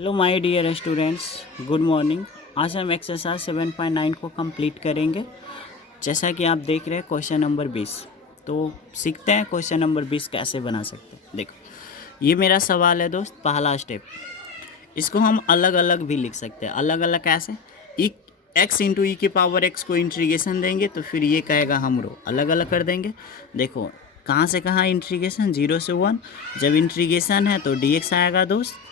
Hello my dear students, good morning. आज हम exercise 7.9 को कंप्लीट करेंगे। जैसा कि आप देख रहे हैं क्वेश्चन नंबर 20। तो सीखते हैं क्वेश्चन नंबर 20 कैसे बना सकते हैं। देखो, ये मेरा सवाल है दोस्त, पहला स्टेप। इसको हम अलग अलग भी लिख सकते हैं। अलग अलग कैसे? ई एक्स इंटू ई के पावर एक्स को इंट्रीगेशन देंगे तो फिर ये कहेगा हम रो अलग अलग कर देंगे। देखो, कहाँ से कहाँ इंट्रीगेशन, 0 से 1। जब इंट्रीगेशन है तो डी एक्स आएगा दोस्त।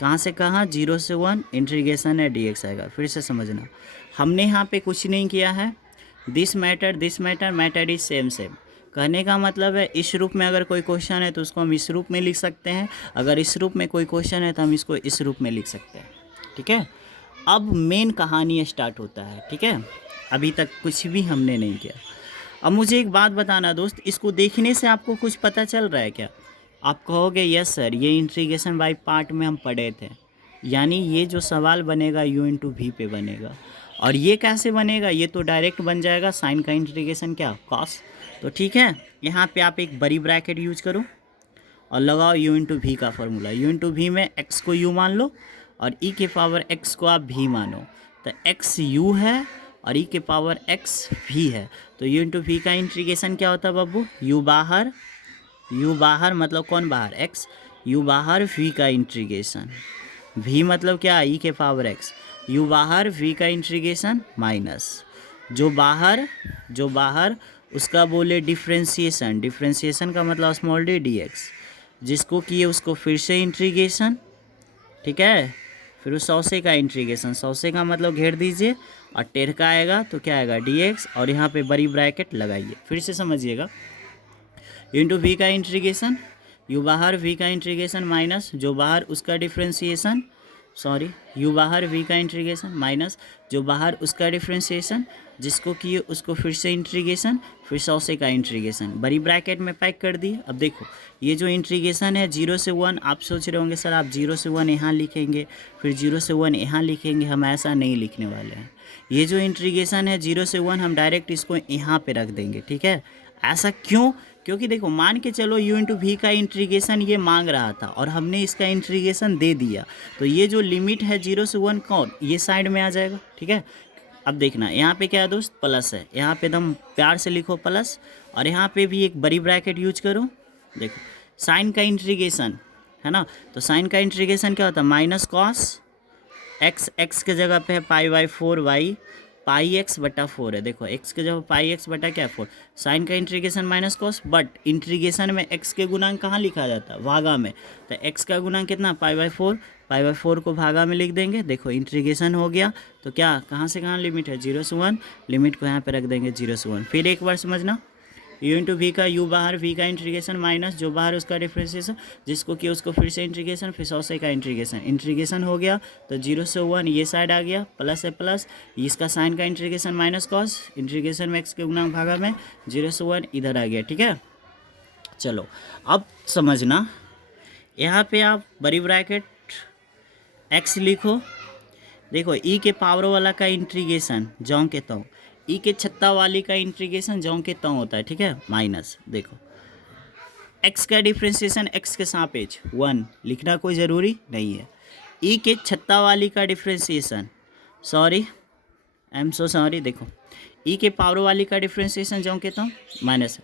कहाँ से कहाँ, 0 से 1 इंट्रीगेशन है, dx आएगा। फिर से समझना, हमने यहाँ पे कुछ नहीं किया है। This matter matter is same same. कहने का मतलब है इस रूप में अगर कोई क्वेश्चन है तो उसको हम इस रूप में लिख सकते हैं, अगर इस रूप में कोई क्वेश्चन है तो हम इसको इस रूप में लिख सकते हैं। ठीक है, अब मेन कहानी स्टार्ट होता है। ठीक है, अभी तक कुछ भी हमने नहीं किया। अब मुझे एक बात बताना दोस्त, इसको देखने से आपको कुछ पता चल रहा है क्या? आप कहोगे यस सर, ये इंट्रीगेशन बाय पार्ट में हम पढ़े थे। यानी ये जो सवाल बनेगा u इंटू वी पे बनेगा। और ये कैसे बनेगा? ये तो डायरेक्ट बन जाएगा साइन का इंट्रीगेशन क्या, कॉस। तो ठीक है, यहाँ पे आप एक बड़ी ब्रैकेट यूज करो और लगाओ u इंटू वी का फॉर्मूला। u इंटू वी में x को u मान लो और e के पावर x को आप v मानो। तो x u है और e के पावर x v है। तो u इंटू वी का इंट्रीगेशन क्या होता है बाबू? u बाहर मतलब कौन बाहर? x। u बाहर v का इंट्रीगेशन, v मतलब क्या? e के पावर x। u बाहर v का इंट्रीगेशन माइनस जो बाहर उसका बोले डिफ्रेंशिएशन। डिफ्रेंशिएशन का मतलब स्मॉल डी dx। जिसको किए उसको फिर से इंट्रीगेशन। ठीक है, फिर उस सौसे का इंट्रीगेशन। सौसे का मतलब घेर दीजिए और टेढ़ का आएगा तो क्या आएगा? dx। और यहाँ पे बड़ी ब्रैकेट लगाइए। फिर से समझिएगा, इंटू वी का इंट्रीगेशन, यू बाहर वी का इंट्रीगेशन माइनस जो बाहर उसका डिफ्रेंशिएशन, यू बाहर वी का इंट्रीगेशन माइनस जो बाहर उसका डिफ्रेंशिएशन। जिसको किए उसको फिर से इंट्रीगेशन, फिर सौसे का इंट्रीगेशन। बड़ी ब्रैकेट में पैक कर दिए। अब देखो, ये जो इंट्रीगेशन है 0 से 1, आप सोच रहे होंगे सर आप 0 से 1 यहाँ लिखेंगे फिर 0 से 1 यहाँ लिखेंगे। हम ऐसा नहीं लिखने वाले हैं। ये जो इंट्रीगेशन है 0 से 1 हम डायरेक्ट इसको यहाँ पे रख देंगे। ठीक है, ऐसा क्यों? क्योंकि देखो, मान के चलो u इंटू वी का इंट्रीगेशन ये मांग रहा था और हमने इसका इंट्रीगेशन दे दिया, तो ये जो लिमिट है 0 से 1 कौन, ये साइड में आ जाएगा। ठीक है, अब देखना यहाँ पे क्या है दोस्त, प्लस है। यहाँ पे एकदम प्यार से लिखो प्लस, और यहाँ पे भी एक बड़ी ब्रैकेट यूज करो। देखो, साइन का इंट्रीगेशन है ना, तो साइन का इंट्रीगेशन क्या होता है? Minus cos x. एक्स के जगह पे है pi by 4 y, pi x बटा 4 है। देखो, एक्स के जगह पाई एक्स बटा क्या है? 4। साइन का integration minus cos, but integration में एक्स के गुणांक कहाँ लिखा जाता है? भागा में। तो एक्स का गुणांक कितना? पाई बाई 4। पाई बाई 4 को भागा में लिख देंगे। देखो, इंट्रीगेशन हो गया। तो क्या, कहाँ से कहाँ लिमिट है? 0 से 1। लिमिट को यहाँ पे रख देंगे 0 से 1। फिर एक बार समझना, u इंटू वी का u बाहर v का इंट्रीगेशन माइनस जो बाहर उसका डिफ्रेंशिएशन, जिसको किया उसको फिर से इंट्रीगेशन, फिर सौसे का इंट्रीगेशन। इंट्रीगेशन हो गया तो 0 से 1 ये साइड आ गया, प्लस है प्लस, इसका साइन का इंट्रीगेशन माइनस कॉस, इंट्रीगेशन में x के गुणांक भागा में 0 से 1 इधर आ गया। ठीक है, चलो अब समझना, यहाँ पे आप बड़ी ब्रैकेट x लिखो। देखो, e के पावर वाला का इंट्रीगेशन ज्यों के त्यों, ई के छत्ता वाली का इंट्रीगेशन ज्यों के त्यों होता है। ठीक है, माइनस। देखो, एक्स का डिफ्रेंशिएशन एक्स के सापेक्ष 1 लिखना कोई ज़रूरी नहीं है। ई के छत्ता वाली का differentiation, I am so sorry. देखो, ई के पावर वाली का डिफ्रेंशिएशन ज्यों के त्यों माइनस,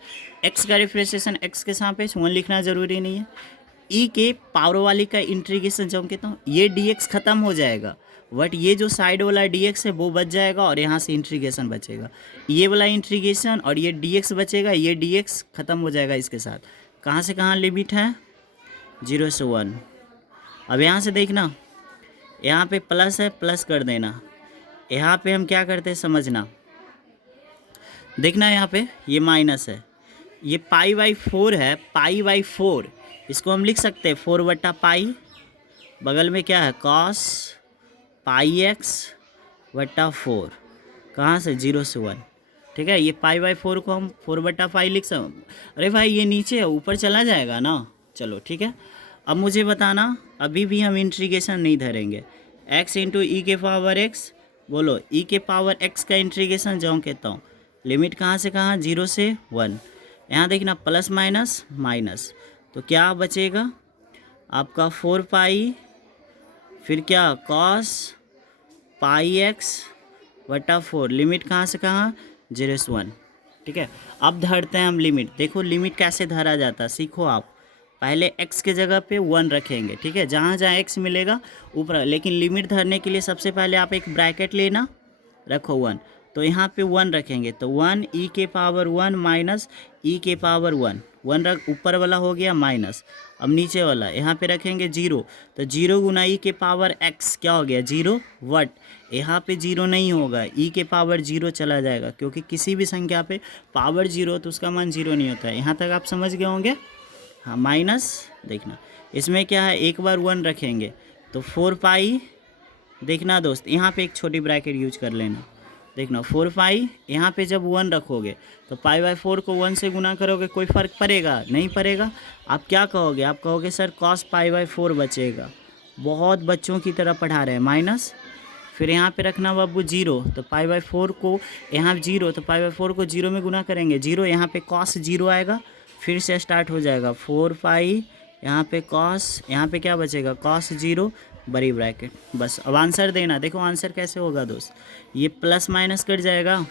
एक्स का डिफ्रेंशिएशन एक्स के सापेक्ष 1 लिखना ज़रूरी नहीं है। ई के पावर वाली का इंट्रीगेशन ज्यों के त्यों, ये dx ख़त्म हो जाएगा, बट ये जो साइड वाला dx है वो बच जाएगा और यहाँ से इंट्रीगेशन बचेगा। ये वाला इंट्रीगेशन और ये dx बचेगा, ये dx ख़त्म हो जाएगा इसके साथ। कहाँ से कहाँ लिमिट है? 0 से 1। अब यहाँ से देखना, यहाँ पे प्लस है, प्लस कर देना। यहाँ पे हम क्या करते हैं समझना, देखना यहाँ पे ये माइनस है, ये पाई बाई 4 है। पाई बाई 4 इसको हम लिख सकते हैं 4 बटा पाई, बगल में क्या है? कॉस पाई एक्स बटा 4। कहाँ से? 0 से 1। ठीक है, ये पाई बाई 4 को हम 4 बटा पाई लिख सकते। अरे भाई, ये नीचे है, ऊपर चला जाएगा ना। चलो ठीक है, अब मुझे बताना, अभी भी हम इंट्रीगेशन नहीं धरेंगे। x इंटू ई के पावर x, बोलो e के पावर x का इंट्रीगेशन ज्यों कहता हूँ। लिमिट कहाँ से कहाँ? 0 से 1। यहाँ देखना प्लस माइनस माइनस, तो क्या बचेगा आपका? 4 पाई फिर क्या कॉस पाई एक्स बटा 4, लिमिट कहाँ से कहाँ 0 से 1। ठीक है, अब धरते हैं हम लिमिट। देखो लिमिट कैसे धरा जाता है, सीखो आप। पहले x के जगह पे 1 रखेंगे, ठीक है, जहाँ जहाँ x मिलेगा ऊपर। लेकिन लिमिट धरने के लिए सबसे पहले आप एक ब्रैकेट लेना, रखो 1, तो यहाँ पे 1 रखेंगे तो 1 e के पावर 1 माइनस e के पावर 1, 1 रख, ऊपर वाला हो गया माइनस। अब नीचे वाला यहाँ पे रखेंगे 0, तो 0 गुना e के पावर x क्या हो गया 0 वट। यहाँ पे 0 नहीं होगा, e के पावर 0 चला जाएगा, क्योंकि किसी भी संख्या पे पावर 0 तो उसका मान 0 नहीं होता है। यहाँ तक आप समझ गए होंगे। हाँ, माइनस देखना इसमें क्या है, एक बार 1 रखेंगे तो 4 पाई, देखना दोस्त यहाँ पे एक छोटी ब्रैकेट यूज कर लेना। देखना 4 पाई, यहाँ पे जब 1 रखोगे तो पाई बाय 4 को 1 से गुना करोगे, कोई फ़र्क पड़ेगा नहीं पड़ेगा। आप क्या कहोगे, आप कहोगे सर कॉस पाई बाय 4 बचेगा। बहुत बच्चों की तरह पढ़ा रहे हैं। माइनस, फिर यहाँ पे रखना बाबू 0, तो पाई बाय 4 को यहाँ 0, तो पाई बाय 4 को 0 में गुना करेंगे 0, यहाँ पे कॉस 0 आएगा, फिर से स्टार्ट हो जाएगा 4 पाई, यहाँ पे कॉस, यहाँ पे क्या बचेगा कॉस 0 बड़ी ब्रैकेट। बस अब आंसर देना। देखो आंसर कैसे होगा दोस्त, ये प्लस माइनस कट जाएगा,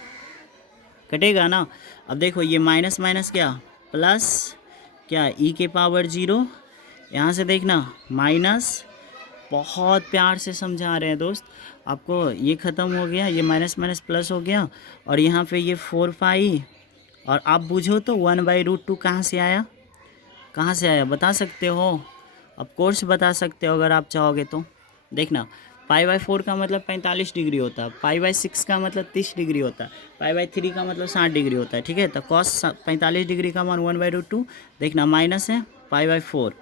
कटेगा ना। अब देखो ये माइनस माइनस क्या प्लस, क्या e के पावर 0, यहाँ से देखना माइनस। बहुत प्यार से समझा रहे हैं दोस्त आपको। ये ख़त्म हो गया, ये माइनस माइनस प्लस हो गया, और यहाँ पे ये 4 पाई, और आप बूझो तो 1/√2 कहाँ से आया, कहाँ से आया बता सकते हो, ऑफ कोर्स बता सकते हो अगर आप चाहोगे तो। देखना पाई बाय 4 का मतलब 45 डिग्री होता है, पाई बाय 6 का मतलब 30 डिग्री होता है, पाई बाय 3 का मतलब 60 डिग्री होता है। ठीक है, तो कॉस 45 डिग्री का मान 1/√2। देखना माइनस है पाई बाय 4,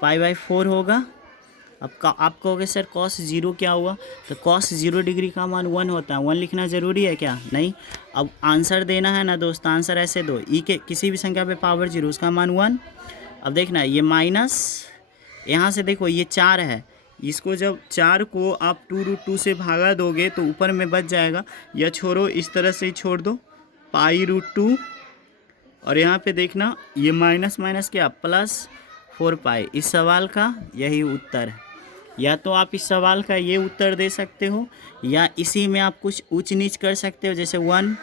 पाई बाय 4 होगा। अब आप कहोगे सर कॉस 0 क्या हुआ, तो कॉस 0 डिग्री का मान 1 होता है। 1 लिखना ज़रूरी है क्या, नहीं। अब आंसर देना है ना दोस्त, आंसर ऐसे दो, ई के किसी भी संख्या पे पावर 0 उसका मान 1। अब देखना ये माइनस, यहाँ से देखो ये 4 है, इसको जब 4 को आप 2√2 से भागा दोगे तो ऊपर में बच जाएगा, या छोड़ो इस तरह से ही छोड़ दो पाई√2, और यहाँ पे देखना ये माइनस माइनस क्या प्लस 4 पाई। इस सवाल का यही उत्तर है। या तो आप इस सवाल का ये उत्तर दे सकते हो, या इसी में आप कुछ ऊंच नीच कर सकते हो, जैसे 1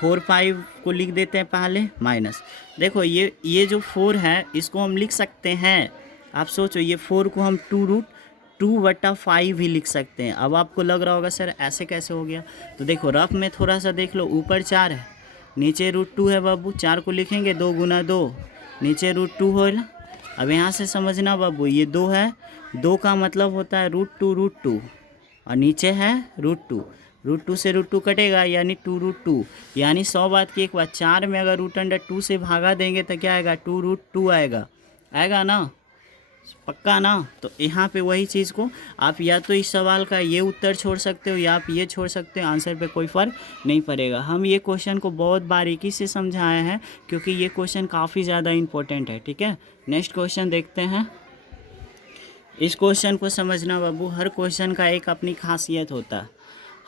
4 5 को लिख देते हैं पहले माइनस। देखो ये जो 4 है इसको हम लिख सकते हैं, आप सोचो ये 4 को हम 2√2/5 भी लिख सकते हैं। अब आपको लग रहा होगा सर ऐसे कैसे हो गया, तो देखो रफ में थोड़ा सा देख लो, ऊपर 4 है नीचे √2 है बाबू, 4 को लिखेंगे 2 गुना 2, नीचे √2 हो। अब यहाँ से समझना बाबू, ये 2 है, 2 का मतलब होता है √2 और नीचे है √2 से √2 कटेगा यानी 2√2, यानी 100 बात की एक बात, 4 में अगर √2 से भागा देंगे तो क्या आएगा 2√2 आएगा ना, पक्का ना। तो यहाँ पे वही चीज़ को आप या तो इस सवाल का ये उत्तर छोड़ सकते हो, या आप ये छोड़ सकते हो, आंसर पे कोई फ़र्क नहीं पड़ेगा। हम ये क्वेश्चन को बहुत बारीकी से समझाए हैं क्योंकि ये क्वेश्चन काफ़ी ज़्यादा इम्पोर्टेंट है। ठीक है, नेक्स्ट क्वेश्चन देखते हैं। इस क्वेश्चन को समझना बाबू, हर क्वेश्चन का एक अपनी खासियत होता है।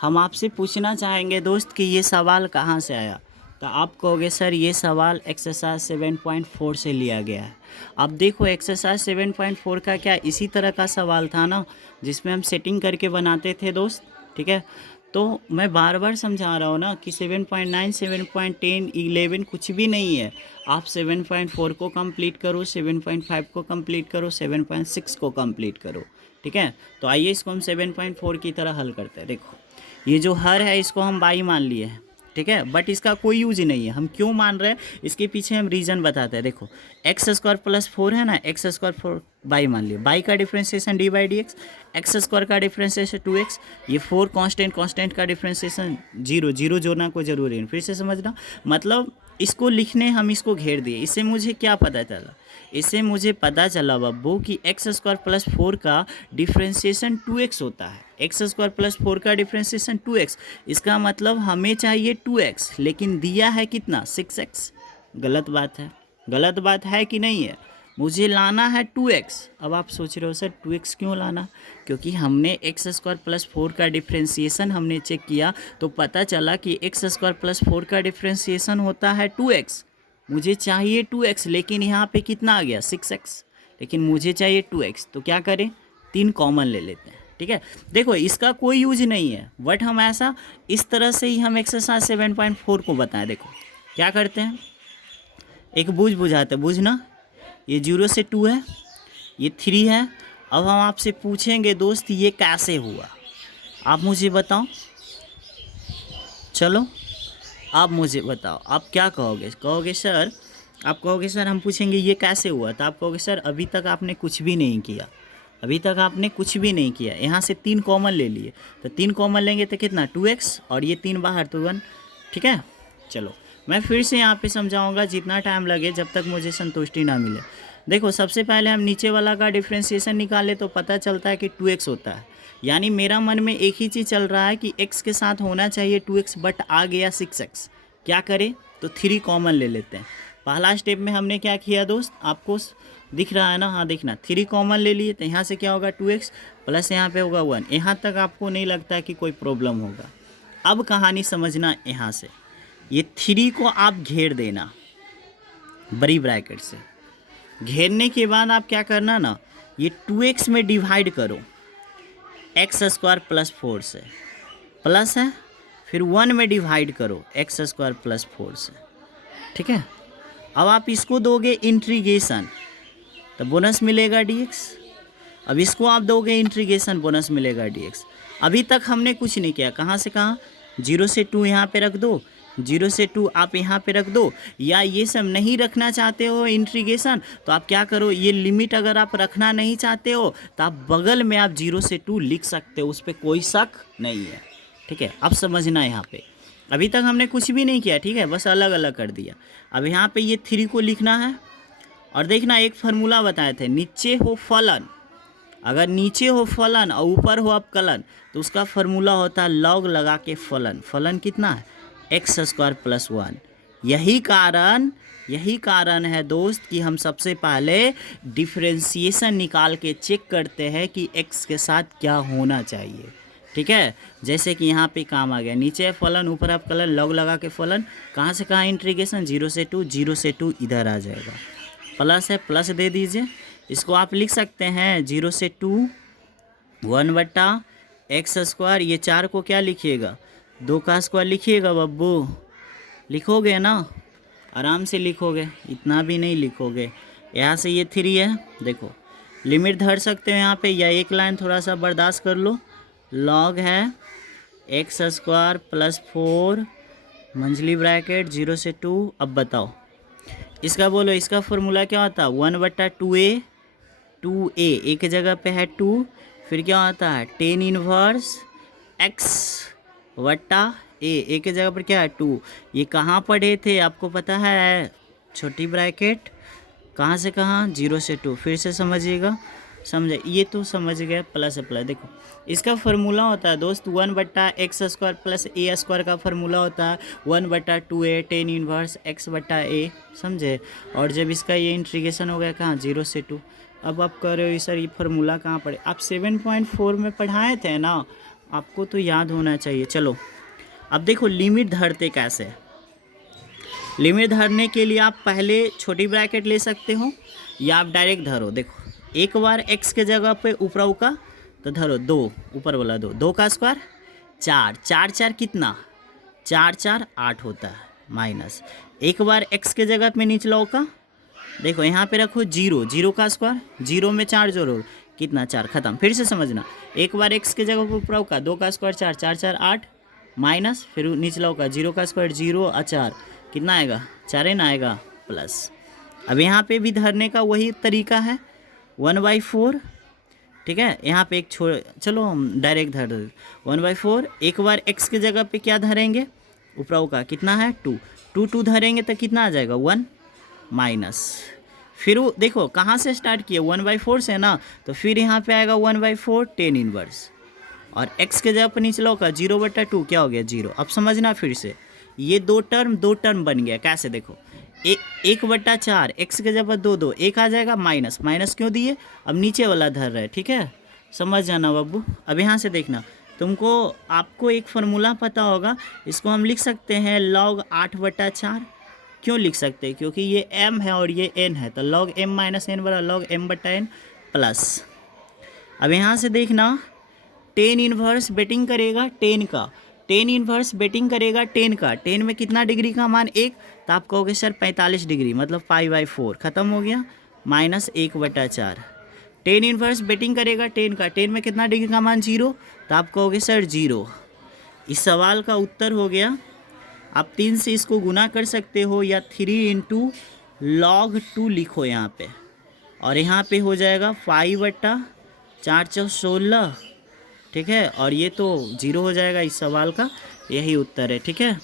हम आपसे पूछना चाहेंगे दोस्त कि ये सवाल कहाँ से आया, तो आप कहोगे सर ये सवाल एक्सरसाइज 7.4 से लिया गया है। अब देखो एक्सरसाइज 7.4 का क्या इसी तरह का सवाल था ना, जिसमें हम सेटिंग करके बनाते थे दोस्त। ठीक है, तो मैं बार बार समझा रहा हूँ ना कि 7.9 7.10 11 कुछ भी नहीं है। आप 7.4 को कंप्लीट करो, 7.5 को कंप्लीट करो, 7.6 को कंप्लीट करो। ठीक है, तो आइए इसको हम 7.4 की तरह हल करते हैं। देखो ये जो हर है इसको हम बाई मान लिए हैं, ठीक है, बट इसका कोई यूज ही नहीं है। हम क्यों मान रहे हैं इसके पीछे हम रीज़न बताते हैं। देखो x² + 4 है ना, x² 4 बाई मान लिया, बाई का डिफ्रेंशिएशन d/dx, x² का डिफ्रेंशिएशन 2x, ये 4 कांस्टेंट का डिफ्रेंशिएशन 0, 0 जोड़ना कोई ज़रूरी नहीं। फिर से समझना, मतलब इसको लिखने हम इसको घेर दिए। इससे मुझे क्या पता चला, इससे मुझे पता चला बब्बू कि x² + 4 का डिफ्रेंशिएशन 2x होता है। x² + 4 का डिफ्रेंशिएशन 2x, इसका मतलब हमें चाहिए 2x, लेकिन दिया है कितना 6x। गलत बात है कि नहीं है, मुझे लाना है 2x। अब आप सोच रहे हो सर 2x क्यों लाना, क्योंकि हमने x² + 4 का डिफ्रेंशिएशन हमने चेक किया तो पता चला कि x² + 4 का डिफ्रेंशिएशन होता है 2x। मुझे चाहिए 2x, लेकिन यहाँ पे कितना आ गया 6x, लेकिन मुझे चाहिए 2x, तो क्या करें 3 कॉमन ले लेते हैं। ठीक है। देखो इसका कोई यूज नहीं है, बट हम ऐसा इस तरह से ही हम एक्सरसाइज 7.4 को बताएं। देखो क्या करते हैं, एक बुझाते हैं, बुझना, ये 0 से 2 है, ये 3 है। अब हम आपसे पूछेंगे दोस्त ये कैसे हुआ, आप मुझे बताओ। चलो आप मुझे बताओ, आप क्या कहोगे? कहोगे सर, आप कहोगे सर हम पूछेंगे ये कैसे हुआ, तो आप कहोगे सर अभी तक आपने कुछ भी नहीं किया, अभी तक आपने कुछ भी नहीं किया। यहाँ से 3 कॉमन ले लिए, तो 3 कॉमन लेंगे तो कितना 2x, और ये 3 बाहर तो 1, ठीक है। चलो मैं फिर से यहाँ पे समझाऊंगा, जितना टाइम लगे जब तक मुझे संतुष्टि ना मिले। देखो सबसे पहले हम नीचे वाला का डिफ्रेंशिएशन निकाले तो पता चलता है कि 2x होता है, यानी मेरा मन में एक ही चीज़ चल रहा है कि x के साथ होना चाहिए 2x, बट आ गया 6x। क्या करें, तो 3 कॉमन ले लेते हैं। पहला स्टेप में हमने क्या किया दोस्त, आपको दिख रहा है ना, हाँ देखना, 3 कॉमन ले लिए, तो यहाँ से क्या होगा 2x प्लस यहाँ पे होगा 1। यहाँ तक आपको नहीं लगता कि कोई प्रॉब्लम होगा। अब कहानी समझना, यहाँ से ये 3 को आप घेर देना बड़ी ब्रैकेट से। घेरने के बाद आप क्या करना ना, ये 2x में डिवाइड करो एक्स स्क्वायर प्लस 4 से, प्लस है, फिर 1 में डिवाइड करो एक्स स्क्वायर प्लस 4 से, ठीक है। अब आप इसको दोगे इंटीग्रेशन तो बोनस मिलेगा dx। अब इसको आप दोगे इंटीग्रेशन, बोनस मिलेगा dx। अभी तक हमने कुछ नहीं किया, कहाँ से कहाँ, 0 से 2 यहाँ पे रख दो, 0 से 2 आप यहाँ पे रख दो, या ये सब नहीं रखना चाहते हो इंटीग्रेशन, तो आप क्या करो, ये लिमिट अगर आप रखना नहीं चाहते हो तो आप बगल में आप 0 से 2 लिख सकते हो, उस पर कोई शक नहीं है, ठीक है। अब समझना यहाँ पे, अभी तक हमने कुछ भी नहीं किया, ठीक है, बस अलग अलग कर दिया। अब यहाँ पे ये 3 को लिखना है, और देखना एक फार्मूला बताए थे, नीचे हो फलन, अगर नीचे हो फलन और ऊपर हो अपकलन, तो उसका फार्मूला होता है लॉग लगा के फलन। फलन कितना है, एक्स स्क्वायर प्लस 1। यही कारण है दोस्त कि हम सबसे पहले डिफरेंशिएशन निकाल के चेक करते हैं कि x के साथ क्या होना चाहिए, ठीक है। जैसे कि यहाँ पे काम आ गया, नीचे फलन ऊपर अपकलन, लॉग लगा के फलन, कहाँ से कहाँ इंटीग्रेशन, 0 से 2, 0 से 2 इधर आ जाएगा, प्लस है प्लस दे दीजिए। इसको आप लिख सकते हैं 0 से 2 1 बट्टा एक्स स्क्वायर, ये 4 को क्या लिखिएगा, 2 का स्क्वायर लिखिएगा बब्बू, लिखोगे ना, आराम से लिखोगे, इतना भी नहीं लिखोगे। यहाँ से ये 3 है, देखो लिमिट धर सकते हो यहाँ पे, या एक लाइन थोड़ा सा बर्दाश्त कर लो। लॉग है एक्स स्क्वायर प्लस 4 मंझली ब्रैकेट 0 से 2। अब बताओ इसका बोलो, इसका फॉर्मूला क्या होता है, 1 बट्टा 2a, 2a एक जगह पे है 2, फिर क्या होता है टेन इनवर्स x बट्टा a, एक जगह पर क्या है 2। ये कहाँ पढ़े थे आपको पता है, छोटी ब्रैकेट, कहाँ से कहाँ, 0 से 2। फिर से समझिएगा, समझे, ये तो समझ गए, प्लस प्लस। देखो इसका फार्मूला होता है दोस्त 1 बट्टा एक्स स्क्वायर प्लस ए स्क्वायर का फार्मूला होता है 1 बट्टा 2a टेन इनवर्स x बट्टा a, समझे। और जब इसका ये इंटीग्रेशन हो गया कहाँ, 0 से 2। अब आप कह रहे हो सर ये फार्मूला कहाँ पढ़े, आप 7.4 में पढ़ाए थे ना, आपको तो याद होना चाहिए। चलो अब देखो लिमिट धरते कैसे। लिमिट धरने के लिए आप पहले छोटी ब्रैकेट ले सकते हो, या आप डायरेक्ट धरो। देखो एक बार x के जगह पे ऊपर का तो धरो 2, ऊपर वाला 2, 2 का स्क्वायर 4, 4 4 कितना, 4 4 8 होता है, माइनस एक बार x के जगह पे निचला का, देखो यहाँ पे रखो 0, 0 का स्क्वायर, 0 में 4 जोड़ो कितना, 4, खत्म। फिर से समझना, एक बार x के जगह पे ऊपर का 2 का स्क्वायर 4, 4 4 8, माइनस फिर निचला का 0 का स्क्वायर 0 और 4 कितना आएगा, 4 ना आएगा, प्लस। अब यहाँ पे भी धरने का वही तरीका है 1/4, ठीक है। यहाँ पे एक चलो हम डायरेक्ट धर 1/4। एक बार x के जगह पे क्या धरेंगे, ऊपर का कितना है 2, 2 2 धरेंगे तो कितना आ जाएगा 1, माइनस फिर वो देखो कहाँ से स्टार्ट किए 1/4 से ना, तो फिर यहाँ पे आएगा 1/4 टेन इनवर्स, और x के जगह पर निचला का 0/2 क्या हो गया 0। अब समझना फिर से, ये दो टर्म बन गया कैसे, देखो 1/4 x के जगह 2 2 1 आ जाएगा, माइनस माइनस क्यों दिए, अब नीचे वाला धर रहे, ठीक है, समझ जाना बाबू। अब यहाँ से देखना, तुमको आपको एक फार्मूला पता होगा, इसको हम लिख सकते हैं log 8/4। क्यों लिख सकते हैं, क्योंकि ये m है और ये n है, तो log m माइनस n बराबर log m/n प्लस। अब यहाँ से देखना टेन इनवर्स बेटिंग करेगा 10 का, टेन इनवर्स बेटिंग करेगा 10 का, 10 में कितना डिग्री का मान 1, तो आप कहोगे सर 45 डिग्री, मतलब 5/4 ख़त्म हो गया, -1/4। टेन इनवर्स बेटिंग करेगा 10 का, 10 में कितना डिग्री का मान 0, तो आप कहोगे सर 0। इस सवाल का उत्तर हो गया, आप 3 से इसको गुना कर सकते हो या 3 × log2 लिखो यहाँ पे, और यहाँ पे हो जाएगा 5/4 × 16, ठीक है, और ये तो 0 हो जाएगा। इस सवाल का यही उत्तर है, ठीक है।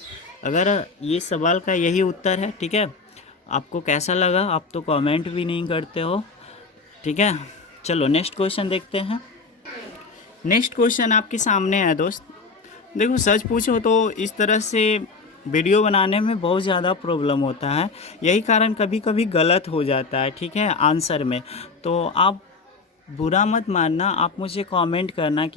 अगर ये सवाल का यही उत्तर है, ठीक है। आपको कैसा लगा, आप तो कमेंट भी नहीं करते हो, ठीक है। चलो नेक्स्ट क्वेश्चन देखते हैं। नेक्स्ट क्वेश्चन आपके सामने है दोस्त। देखो सच पूछो तो इस तरह से वीडियो बनाने में बहुत ज़्यादा प्रॉब्लम होता है, यही कारण कभी कभी गलत हो जाता है, ठीक है, आंसर में। तो आप बुरा मत मानना, आप मुझे कमेंट करना कि